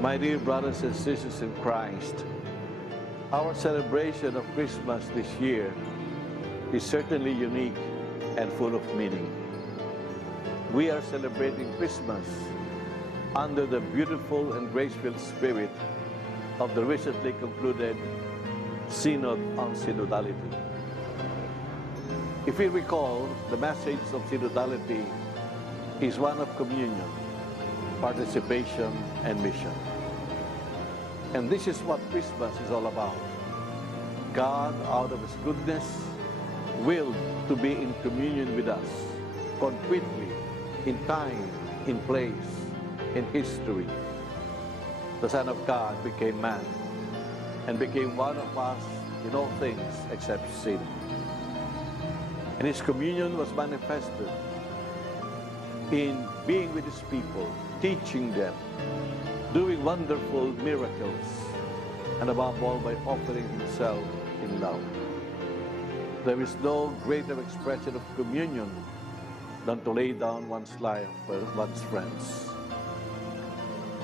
My dear brothers and sisters in Christ, our celebration of Christmas this year is certainly unique and full of meaning. We are celebrating Christmas under the beautiful and grace-filled spirit of the recently concluded Synod on Synodality. If we recall, the message of synodality is one of communion, participation, and mission. And this is what Christmas is all about. God, out of His goodness, willed to be in communion with us, concretely, in time, in place, in history. The Son of God became man and became one of us in all things except sin. And His communion was manifested in being with His people, teaching them, doing wonderful miracles, and above all by offering Himself in love. There is no greater expression of communion than to lay down one's life for one's friends.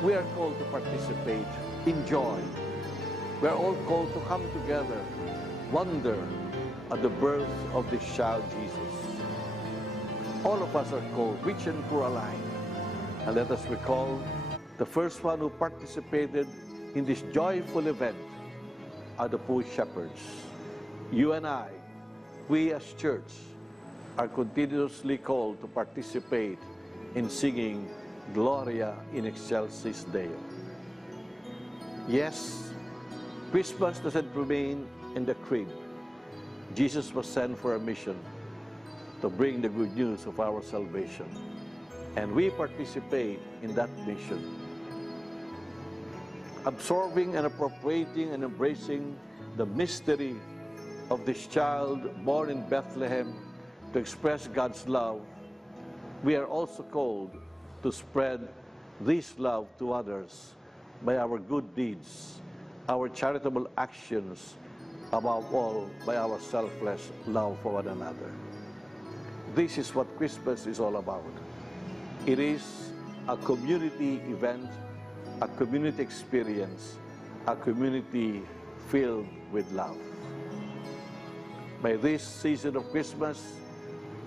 We are called to participate in joy. We are all called to come together, wonder at the birth of this child Jesus. All of us are called, rich and poor alike. And let us recall the first one who participated in this joyful event are the poor shepherds. You and I, we as church, are continuously called to participate in singing Gloria in Excelsis Deo. Yes, Christmas doesn't remain in the crib. Jesus was sent for a mission to bring the good news of our salvation. And we participate in that mission, absorbing and appropriating and embracing the mystery of this child born in Bethlehem to express God's love. We are also called to spread this love to others by our good deeds, our charitable actions, above all by our selfless love for one another. This is what Christmas is all about. It is a community event, a community experience, a community filled with love. By this season of Christmas,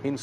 in